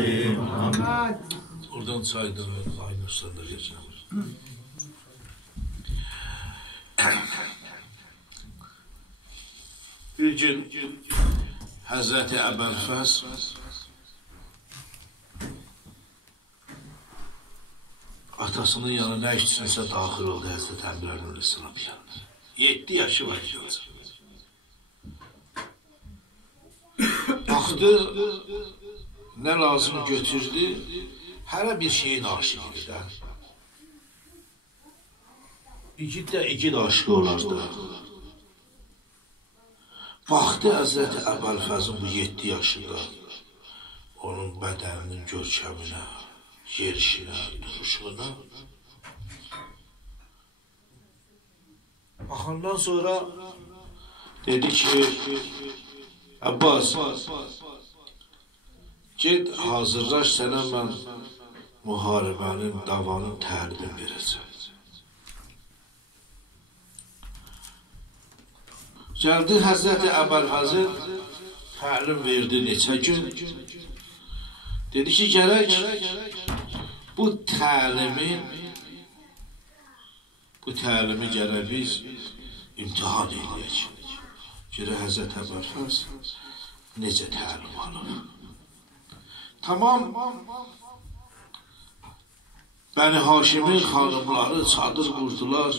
Ali Muhammed. Oradan çayda aynı ustada geçer. Bir gün Hazreti Əbəlfəz atasının yanına nə içsinsə daxil oldu Hazreti Əmir Əleyhisselam yanına. 7 yaşı var ki. Baxdı, nə lazım götürdü, hərə bir şeyin aşıqıdır da. İki də aşıq olardı. Baxdı Həzrəti Əbəlfəzin bu 7 yaşında onun bədəninin görkəminə, yerişinə, duruşuna. Baxandan sonra dedi ki, Əbbas, get hazırlaş sənə mən müharibənin, davanın təlim verəcəm. Gəldi Həzrəti Əbəlfəzin təlim verdi neçə gün. Dedi ki, gərək bu təlimi gərək biz imtihan edək. Görək Həzrəti Əbəlfəz necə təlim alır. Tamam, Bəni Haşimin xanımları çadır qurdular,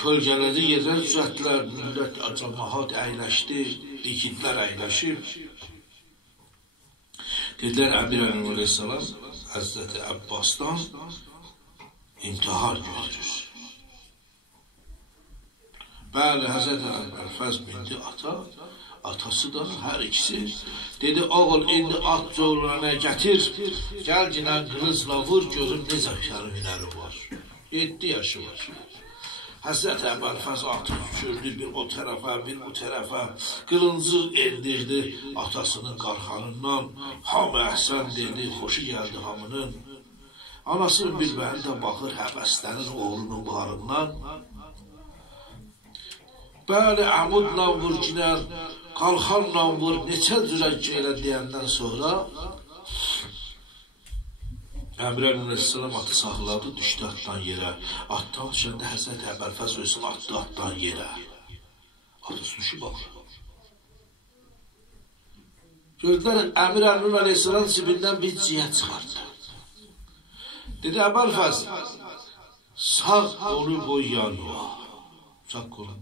kölgələrdə yerlər düzəltdilər, millət, cəmaat əyləşdi, igidlər əyləşib. Dedilər, Əmir Əleyhisselam Həzrəti Əbbasdan imtihar götürür. Bəli, Həzrəti Əbəlfəz bindi ata, atası da hər ikisi. Dedi, oğul, indi at zorlarına gətir, gəl ginən qılıcla vur, görüm necə kərvinəri var. 7 yaşı var. Həzrəti Əbəlfəz atı düşürdü bir o tərəfə, bir bu tərəfə, qılıncı endirdi atasının qarxanından, hamı əhsən dedi, xoşu gəldi hamının. Anasının bilməli də baxır həvəslənir oğlunun barından. Bəli, əmudla vur ginən, qalxanla vur, neçə cürək elə deyəndən sonra Əmir Əleyhisselam atı saxladı, düşdü atdan yerə. Atdan düşəndə Həzrəti Əbəlfəz ölsün, atdı atdan yerə. Atısı düşüb alır. Gördülər, Əmir Əleyhisselam cibindən bir ciyə çıxardı. Dedi, Əbəlfəz, sağ qolu qoy yanıma. Sağ qolu.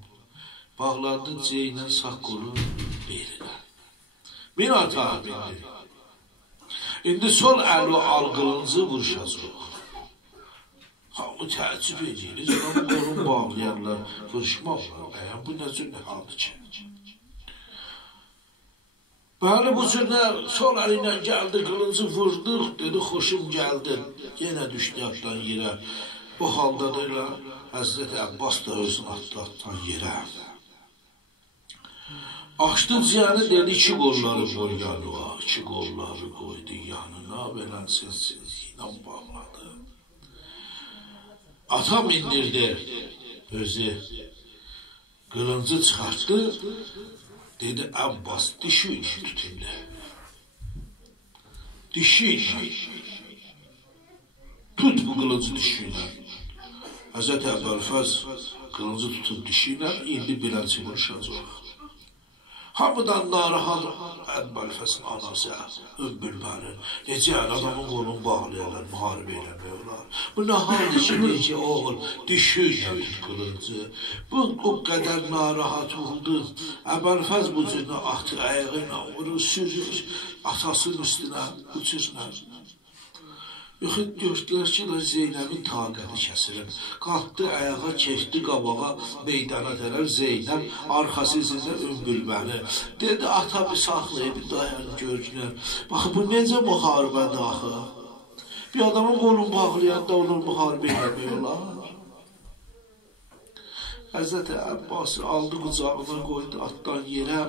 Bağladı ciyə ilə sağ qolu belinə. Min ata bindi. İndi sol əli al qılıncı vuruşacaq. Hamı təəccüb edir, canım qolun bağlayarlar, vuruşmaqlar. Bəyən, bu nə cür nə haldır ki? Bəli, bu cür nə, sol əli ilə gəldi, qılıncı vurduq, dedi, xoşum gəldi. Yenə düşdü atdan yerə. Bu halda da elə Həzrəti Əbbas da özünü atdı atdan yerə. Açdı ciyəni, dedi, 2 qolları qoy yanına, 2 qolları qoydu yanına, belənsiz ilə bağladı. Atam indirdi özü, qılıncı çıxartdı, dedi, Əbbas, dişi ilə tutumdu. Dişi ilə. Tut bu qılıncı dişi ilə. Həzrəti Əbəlfəz qılıncı tutub dişi ilə, indi bilənçi vuruşacaq. Hamıdan narahat Əbəlfəzin anası, Ümmülbənin. Necə adamın qolunu bağlayarlar, müharibə eləmək olar. Bu nə haldır ki, necə oğul, düşürlə qılıncı. Bu o qədər narahat oldu. Əbəlfəz bu cürlə atı ayağı ilə vurur, sürür, atasının üstünə, bu cürlə. Yox, gördülər ki, Zeynəbin taqəti kəsilib. Qalxdı, ayağa keçdi, qabağa, meydana tərəf Zeynəb, arxası izində Ümmülbəni. Dedi, ata bir saxlayıb, bir dayanı görgünlər. Baxı, bu necə müharibədir axı? Bir adamın qolunu bağlayanda onun müharibə eləmək olar. Həzrəti Əbbası aldı qucağına qoydu atdan yerə.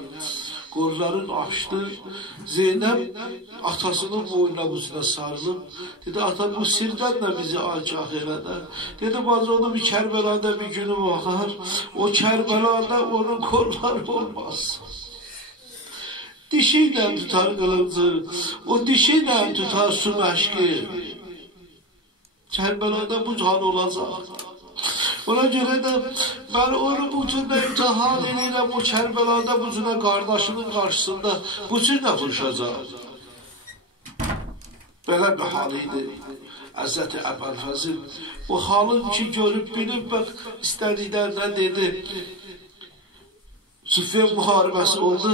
Qollarını açdı, Zeynəb atasının boynuna buzuna sarılıb, dedi, ata bu sirdən də bizi agah elədə. Dedi, bazı onu bir Kərbəlada bir günü baxar, o Kərbəlada onun qolları olmaz. Dişiyle tutar kılıncı, o dişiyle tutar su məşki. Kərbəlada bu can olacaq. Ona görə də mən onu bu cürlə imtihan edirəm, o Kərbəlada bu cürlə qardaşının qarşısında bu cürlə vuruşacaq. Belə bir hal idi. Həzrəti Əbəlfəzil bu halın ki görüb bilib, bak istədiklərinə dedi. Süfyan müharibəsi oldu.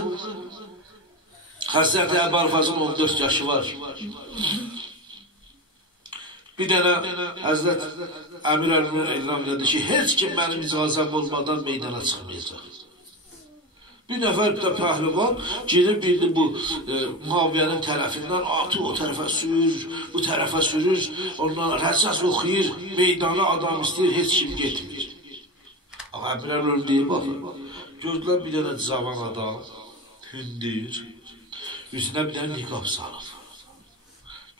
Həzrəti Əbəlfəzil 14 yaşı var. Bir dənə Həzrət Əmir Əlmün elan dedi ki, heç kim mənim icazəm olmadan meydana çıxmayacaq. Bir nəfər bir də pəhlivan gelir bildi bu Muaviyyənin tərəfindən atı o tərəfə sürür, bu tərəfə sürür, ondan rəssas oxuyur, meydana adam istəyir, heç kim getmir. Əmir Əlmün deyib, baxın, gördülər bir dənə cavan adam, hündür, üzünə bir dənə niqab salır.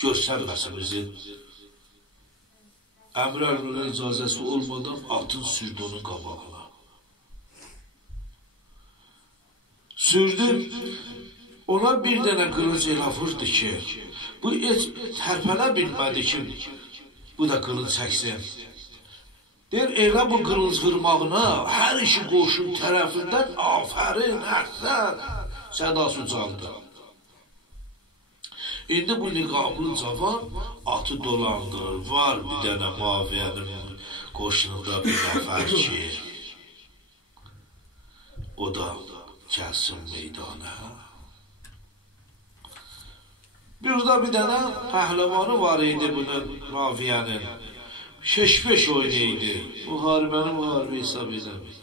Görsənməsin bizi. Əmir Əlmünün icazəsi olmadan atın sürdü onun qabağına. Sürdü, ona bir dənə qılınc elə vurdu ki, bu heç tərpənə bilmədi ki, bu da qılınc çəksin. Deyir, elə bu qılınc vurmağına hər işi qoşun tərəfindən afərin, əhsən, sədası ucaldı. İndi bu niqablı cavan atı dolandırır. Var bir dənə Muaviyyənin qoşununda bir nəfər ki, o da gəlsin meydana. Burada bir dənə pəhləvanı var idi bunun Muaviyyənin. 5-5 oynaydı. Müharibəni müharibə hesab edəməkdir.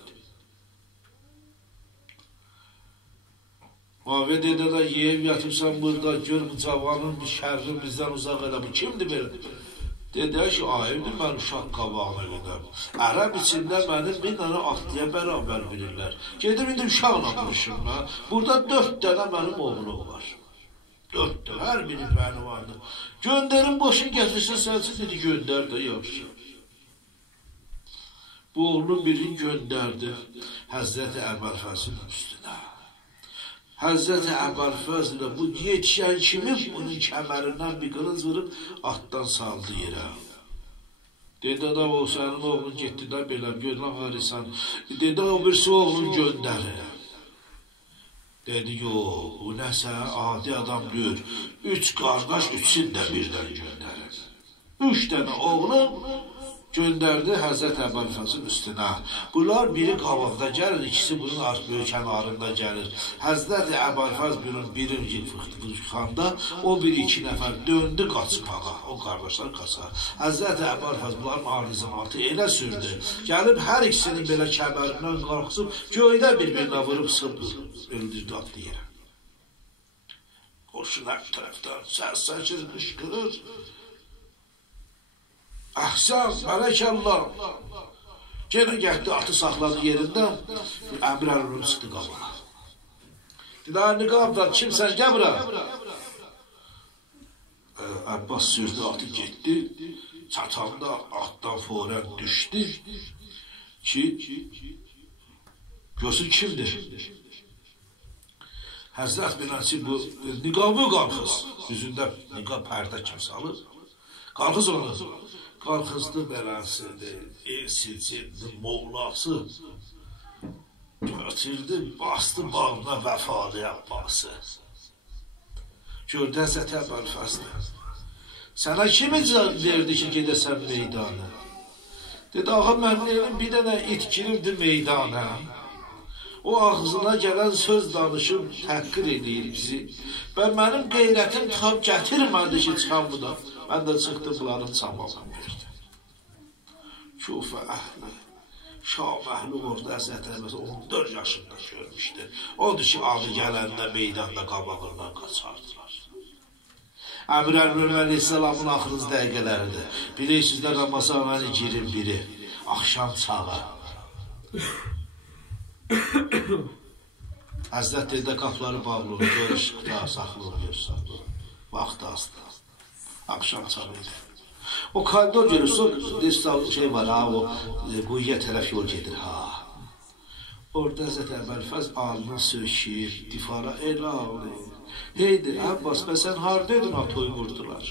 Muaviyyə dedi də, yeyib yatırsan burada, gör bu cavanın bir şərri bizdən uzaq elə, bu kimdir belə? Dedi ki, ayıbdır, mən uşaq qabağına gedəm. Ərəb içində mənim bir dənə atlıya bərabər bilirlər. Gedim, indi uşaqla vuruşum. Burada 4 dənə mənim oğlum var. 4 dənə, hər biri mənim vardır. Göndərin, boşun gətirsin, sənsin, dedi, göndər də, yaxşı. Bu oğlun birini göndərdi Həzrəti Əbəlfəzilin üstünə. Həzrəti Əbəlfəzil bu yetişən kimi bunun kəmərindən bir qılınc vurub atdan saldı yerə. Dedi, o sənin oğlun getdi də belə, görünən harisən. Dedi, o birisi oğlun göndərir. Dedi, yox, bu nəsə adi adam deyir. 3 qardaş, 3-sini də birdən göndərir. 3 dənə oğlun göndərdi Həzrət Əbəlfəzilin üstünə. Bunlar biri qabaqda gəlir, ikisi bunun böyük kənarında gəlir. Həzrət Əbəlfəz bunun birinci fıxanda, o bir 2 nəfər döndü qaçmağa, o qardaşlar qaça. Həzrət Əbəlfəz bunların arizanatı elə sürdü. Gəlib hər ikisinin belə kəmərindən qalxısıb, göydə bir-birinə vurub sıvır, öldürdü atlı yerə. Qoşun hər tərəfdən səs-səkir qışqırır. Əhsən, mələkəllah. Yenə gəldi, atı saxladı yerində, Əmir Əlmün çıxdı qabağa. Dedi, niqabdan, kimsən, gəl bura. Əbbas sürdü, atı getdi, çatanda atdan forən düşdü ki, görsün kimdir? Həzrət binəsi bu niqabı qalxız, üzündə niqab pərdə kim salır, qalxız onu. Qalxızdı beləsidir, silçildi, moğlası, götürdü, bastı bağına vəfalı Əbbası. Gördü Həzrət Əbəlfəzli. Sənə kim icazə verdi ki, gedəsən meydana? Dedi, ağa, mənim elim bir dənə it giribdi meydana. O ağzına gələn söz danışıb təhqir edir bizi. Və mənim qeyrətim tab gətirmədi ki, çıxan bu da. Mən də çıxdım, bunların çamağını verdim. Kufə əhli, Şam əhli orada Həzrət Əbəlfəz 14 yaşında görmüşdü. Odur ki, adı gələndə meydanda qabağından qaçardılar. Əmir Əlmün Əleyhisselamın axırız dəqiqələridir. Bilirsiniz də Ramazanəni girir biri, axşam çağı. Həzrət dedi, qapıları bağlı olur, görüş, saxlı olur, vaxtı aslı. Akşam çalıydı. O koridor görürsə, şey var ha, o quyuya tərəf yol gedir ha. Orada Həzrət Əbəlfəz alnını sökür, difara elə ağlayır. Heydi, Abbas, sən haradaydın atoyu vurdular?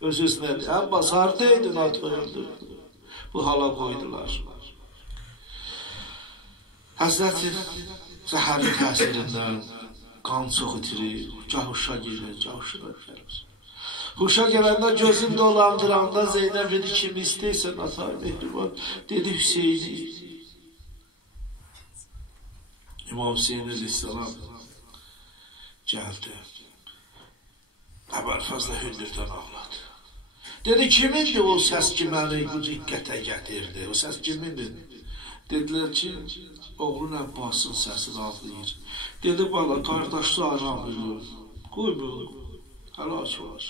Öz-özünədir, Abbas, haradaydın atoyu vurdular? Bu hala qoydular. Həzrəti zəhərin təsirindən qan çox itirir, gah huşa gelir, gah huşa gəlir. Huşa gələndə gözünü dolandıranda Zeynəb dedi, kimi istəyirsən, Atay Mehriban, dedi Hüseyni. İmam Hüseyin əleyhissalam gəldi. Əbəlfəzlə hündürdən ağladı. Dedi, kimindir o səs ki, məni bu diqqətə gətirdi? O səs kimindir? Dedilər ki, oğlun Əbbasın səsini ağlayır. Dedi, bala, qardaşlı aramıyor. Qoymuyor, həlak olar.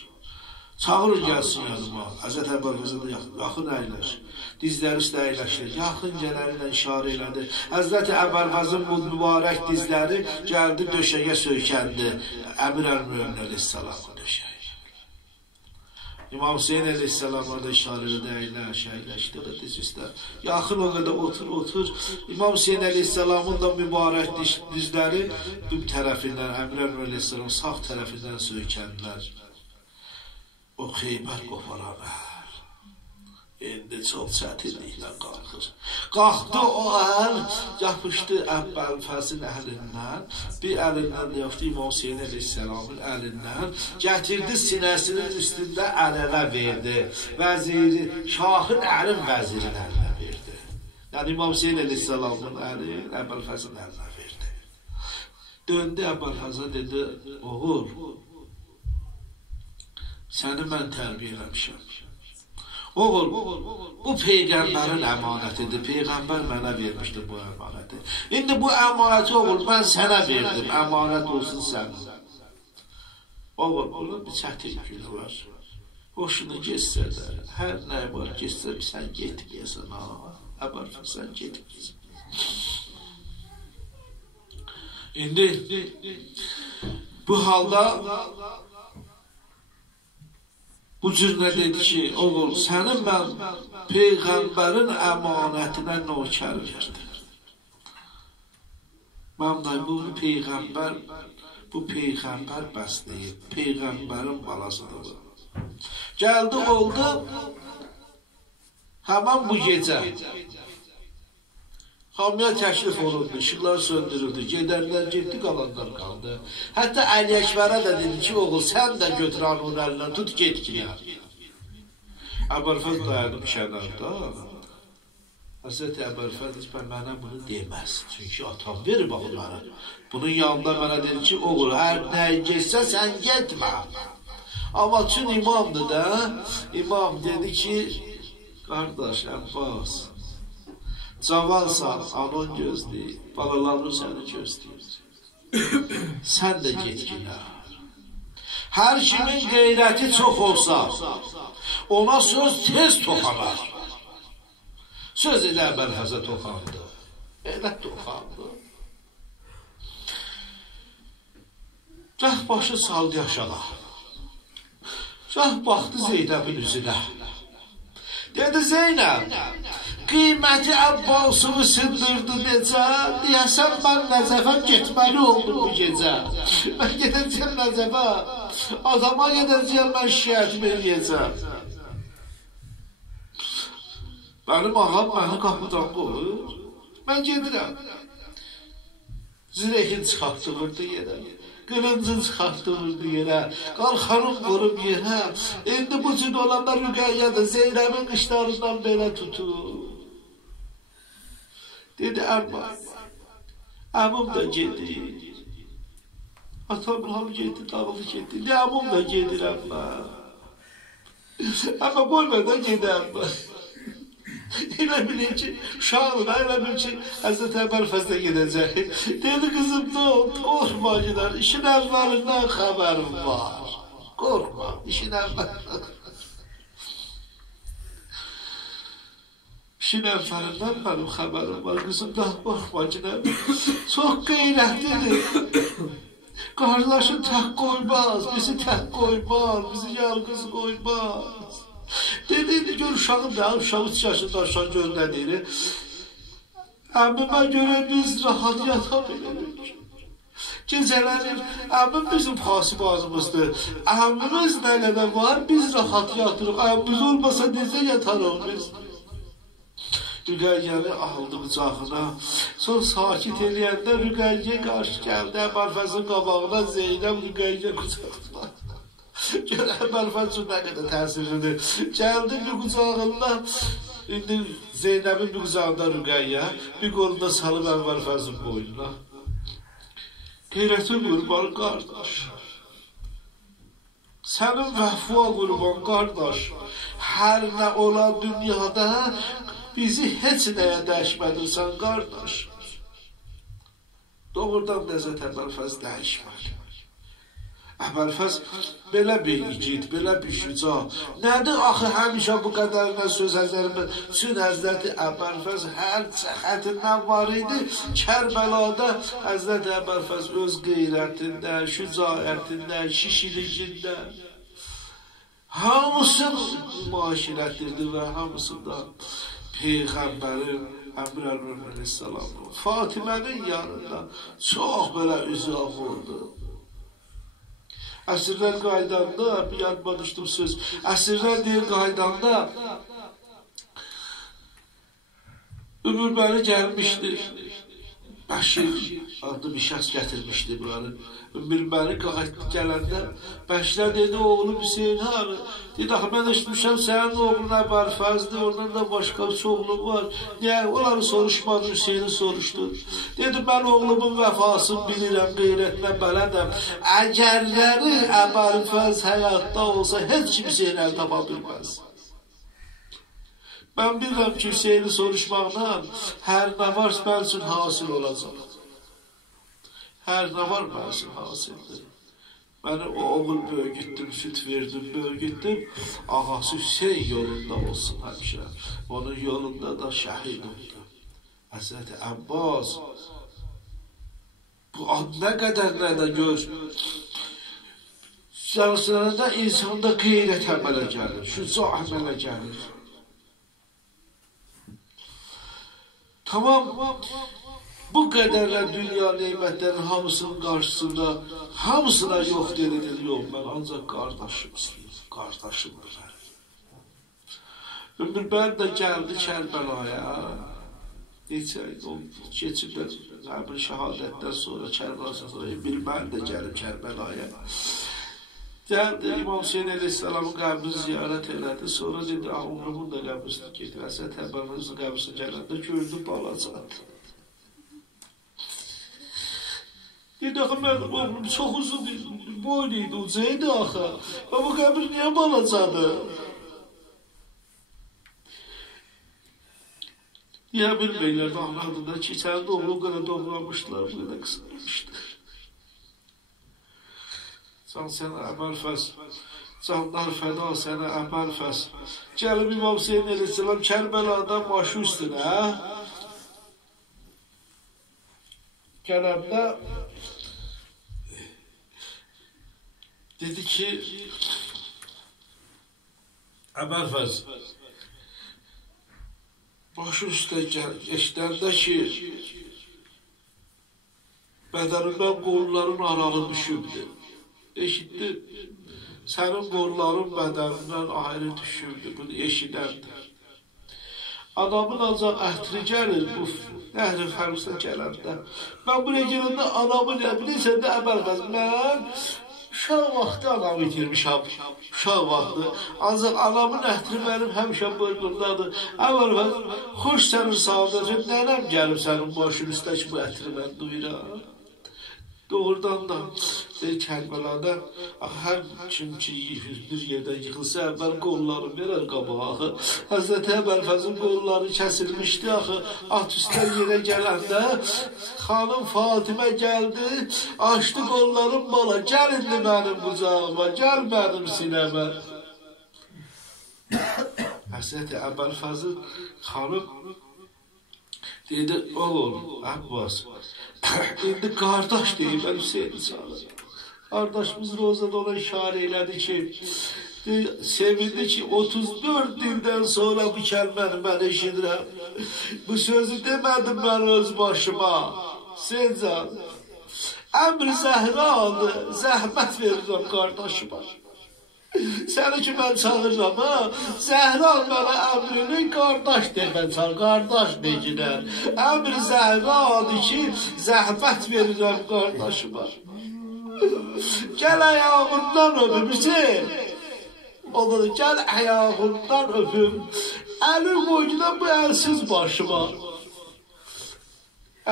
Çağırır gəlsin yanıma. Həzrət Əbəlfəzə də yaxın əyləş. Dizləri üstə əyləşdir. Yaxın gələrlə işarə elədi. Həzrət Əbəlfəzin bu mübarək dizləri gəldi döşəyə söykəndi. Əmir əl-Mömin əleyhissalamın döşəyə. İmam Hüseyin əleyhissalamına da işarə elədi. Əyləşdir diz üstə. Yaxın o qədər otur. İmam Hüseyin əleyhissalamın da mübarək dizləri bu tərəfindən, Əmir əl-Mömin əleyhissalamın sağ tərəfindən söykəndilər. O Xeybər qoparanır. İndi çox çətinliklə qalxır. Qalxdı o əl, yapışdı Əbəlfəzin əlindən, bir əlindən də yapışdı İmam Hüseyin əleyhissalamın əlindən, gətirdi sinəsinin üstündə əl-ələ verdi. Vəziri, şahın əlin vəzirin əlinə verdi. Yəni İmam Hüseyin əleyhissalamın əli Əbəlfəzin əlinə verdi. Döndü Əbəlfəzə dedi, oğul, səni mən tərbiyə eləmişəm. Oğul, bu Peyğəmbərin əmanətidir. Peyğəmbər mənə vermişdir bu əmanəti. İndi bu əmanəti oğul, mən sənə verdim. Əmanət olsun sənin. Oğul, bunun bir çətin günü var. Hoşunu geçsə də, hər nə var geçsə, sən getməyəsən. Əbəlfəz, sən getməyəsən. İndi bu halda bu cür nə dedi ki, oğul, sənin mən Peyğəmbərin əmanətinə nökər verdim. Mən də bu Peyğəmbər bəsləyib, Peyğəmbərin balasıdır. Gəldi, oldu, həmən bu gecə. Hamiyə təklif olundu, işıqlar söndürüldü, gedənlər getdi, qalanlar qaldı. Hətta Əli Əkbərə də dedi ki, oğul, sən də götür onun əlindən, tut, get ki. Əbəlfəz dayanıb kənarda. Həzrəti Əbəlfəz mənə bunu deməz. Çünki atam verir baxın mənə. Bunun yanında mənə dedi ki, oğul, hər nəyə geçsə sən getmə. Amma tüm imamdır da, imam dedi ki, qardaş, Əbbas, cavansan, anan gözləyir, balaların səni gözləyir. Sən də getginə. Hər kimin qeyrəti çox olsa, ona söz tez toxanar. Söz elə Əbəlfəzə toxandı. Elə toxandı. Gəh başı saldı aşağı. Gəh baxdı Zeynəbin üzünə. Dedi, Zeynəb, qiyməti Əbbasımı sındırdı necə? Deyəsən, mən Nəcəfə getməli oldum bu gecə. Mən gedəcəm Nəcəfə, adama gedəcəm, mən şikayətimi eləyəcəm. Mənim ağam məni qapıdan qoyur, mən gedirəm. Zirəkin çıxartdırırdı yerə, qılıncın çıxartdırırdı yerə, qalxanım vurub yerə. İndi bu cür olanda Rüqəyyədir, Zeynəbin qışlarından belə tutur. Dedi, əmim də gedir. Atam hamı gedir, dağıldı gedir. Ne əmim də gedirəm mən. Amma qoymadan gedəm mən. Elə bilir ki, uşağına, elə bilir ki, Həzrət Əbəlfəzdə gedəcək. Dedi, qızım, qorxma gedər, işin əvvəlindən xəbərim var. Qorxma, işin əvvəlindən. İşin əvvəlindən mənim xəbərim var, qızım, da qorxma gedər. Çox qeyrətlidir. Qardaşı tək qoymaz, bizi tək qoymaz, bizi yalqız qoymaz. Dedi, gör uşağın da, uşaq 3 yaşında aşağı gözlənir. Əmmimə görə biz rahat yata bilirik. Gecələrin əmmim bizim pasibanımızdır. Əmmimiz nə qədər var, biz rahat yatırıq. Əmmimiz olmasa necə yatarıq biz? Rüqəyyəni aldı qucağına. Sonra sakit eləyəndə Rüqəyyə qarşı gəldi. Əbəlfəzin qabağına Zeynəb Rüqəyyə qucağına. Gör Əbəlfəz üçün nə qədər təsirlidir. Gəldi bir qucağında, indi Zeynəbin bir qucağında Rüqəyyə, bir qolunda salıb Əbəlfəzin boynuna. Qeyrətin qurban qardaş. Sənin vəfva qurban qardaş. Hər nə olan dünyada bizi heç nəyə dəyişmədirsən qardaş. Doğrudan Nəzət Əbəlfəz dəyişmədi. Əbəlfəz belə bir igid, belə bir şüca. Nədir axı həmişə bu qədərinə söz əzərimə? Bütün Həzrəti Əbəlfəz hər cəhətindən var idi. Kərbəlada Həzrəti Əbəlfəz öz qeyrətində, şücaətində, şişilikində hamısını nümayiş elətdirdi və hamısında Peyğəmbərin Əmr əleyhissalamın Fatimənin yanında çox belə üzü ağ oldu. Əsrlər qaydanda, bir yadıma düşdüm söz, əsrlər deyir qaydanda Ömürbəli gəlmişdir. Bəşir adlı bir şəxs gətirmişdi bunları. Ömürbəli gələndə Bəşirə dedi, oğlu Hüseyin harı? Dedi, axı mən eşitmişəm, sənin oğlun Əbəlfəzdir, ondan da başqa bir oğlum var. Niyə? Onları soruşmadı, Hüseyini soruşdu. Dedi, mən oğlumun vəfasını bilirəm, qeyrətinə bələdəm. Əgərləri Əbəlfəz həyatda olsa, heç kim Hüseyini əl tapa bilməz. Mən bilirəm ki, Hüseyini soruşmaqla hər nə var mən üçün hasil olacaq. Hər nə var mən üçün hasildir. Məni o oğul böyütdüm, süt verdim, böyütdüm. Ağası Hüseyin yolunda olsun həmişə. Onun yolunda da şəhid oldu. Həzrəti Əbbas. Bu ad nə qədər nə də gör. Sənəsində insanda qeyrət əmələ gəlir, şüca əmələ gəlir. Tamam, bu qədərlə dünya neymətlərin hamısının qarşısında, hamısına yox denilir, yox, mən ancaq qardaşım istəyim, qardaşımdır. Ömürbəli də gəldi Kərbəlaya, neçə keçiblər, bir şəhadətdən sonra, Kərbəlasından sonra, Ömürbəli də gəlib Kərbəlaya. Gəldi, İmam Hüseyin əleyhissalamın qəbrini ziyarət elədi, sonra dedi, oğlumun da qəbrisini getir, Həzrət Əbəlfəzin qəbrisini gələndə gördü, balacadır. Dedi, axı, mənim oğlum çox uzun boylu idi, ucaydı axı, bu qəbir niyə balacadır? Niyə bilməklər də anladığında ki, sənin oğlu qədər doğramışdılar, bu qədər qısırmışdır. Can sənə Əbəlfəz, canlar fəda sənə Əbəlfəz. Gəlib İmam Hüseyin əleyhissalam Kərbəlada başı üstünə. Gələmdə dedi ki, Əbəlfəz, başı üstə eşidəndə ki, bədənindən qolların aralı düşübdür. Eşitdi, sənin qolların bədənindən ayrı düşürdü, bunu eşidəndir. Adamın ancaq ətri gəlir, bu nəhri fərqsə gələndə. Mən buraya gələndə anamı nə bilirsən də Əbəlfəz, mən uşaq vaxtı anamı itirmişəm, uşaq vaxtı. Ancaq anamın ətri mənim həmişə boynundadır. Əbəlfəz, xoş sənin sağlıqda, nənəm gəlib sənin başın üstə ki, bu ətri mən duyuram. Doğrudan da Kərbəlada hər kim ki bir yerdən yıxılsa əvvəl qolları verər qabağı. Həzrəti Əbəlfəzin qolları kəsilmişdi axı. At üstdən yerə gələndə xanım Fatimə gəldi, açdı qollarım bala, gəl indi mənim qucağıma, gəl mənim sinəmə. Həzrəti Əbəlfəzin xanım dedi, oğlum, Əbbas, indi qardaş deyib, mən Hüseyni çağırır. Qardaşımız Rozada ona işarə elədi ki, Sevindi ki 34 ildən sonra bu kəlməni mən eşidirəm. Bu sözü demədim mən öz başıma. Sencan, əmr zəhradır, zəhmət verirəm qardaşıma. Səni ki mən çağırıram, Zəhra mənə əmrini qardaş demən çağır, qardaş deyilər. Əmr zəhradır ki, zəhmət verirəm qardaşıma. Gəl ayağımdan öpüm Hüseyin. O da gəl ayağımdan öpüm. Əlim boyundan bu əlsiz başıma.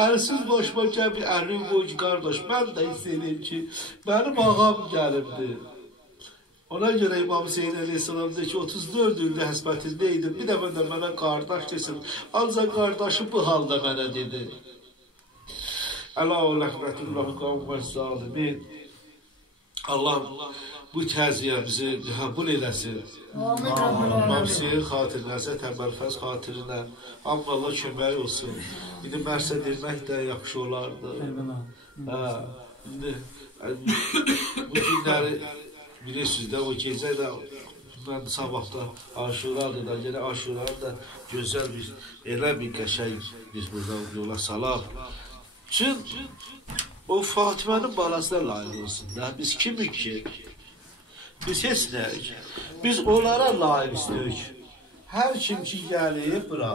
Əlsiz başıma gəl bir əlim boyunca qardaş. Mən də istəyirəm ki, mənim ağam gəlibdir. Ona görə İmam Hüseyin Aleyhisselam deyir ki, 34 ildə həsbətində idim. Bir dəfə də mənə qardaş desin. Ancaq qardaşı bu halda mənə dedi. Əla-u rəhmətullahi qavm və zalimin. Allah bu təziyyəmizi qəbul eləsin. İmam Hüseyin xatirinə, Təbərfəz xatirinə. Amma Allah kömək olsun. İndi mərsə demək də yaxşı olardı. İndi bu günləri bilirsiniz də, o gecə də mən sabahda Aşuradır da, yenə Aşuranı da gözəl bir, elə bir qəşəng biz burada yola salaq. Çün o Fatimənin balasına layiq olsun da, biz kimik ki? Biz heç nəyik? Biz onlara layiq istiyoruz. Hər kim ki gəlib bura,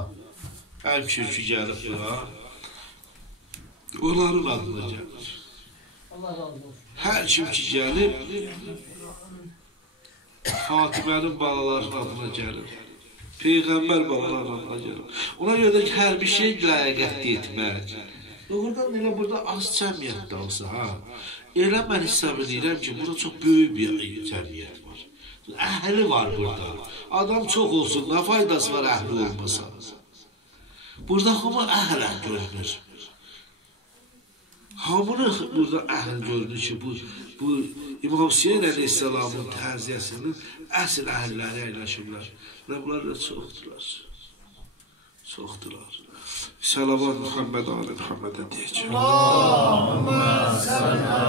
hər kim ki gəlib bura, onların adına gəlir. Hər kim ki gəlib, Fatimənin balalarının adına gəlir. Peyğəmbər balalarının adına gəlir. Ona görə ki, hər bir şey ləyaqətli etmək. Doğrudan elə burada az cəmiyyətdə olsa, elə mən hesab edirəm ki, burada çox böyük bir cəmiyyət var. Əhli var burada. Adam çox olsun, nə faydası var əhli olmasa? Burada hamı əhlən görünür. Hamını burada əhl görünür ki, bu İmam Hüseyin Aleyhisselamın təziyyəsinin əsl əhəlləri əyləşirlər. Və bunlar da çoxdular. Çoxdular. Səlavat Muhammed Ali Muhammedə deyəcək. Allahümmə sələ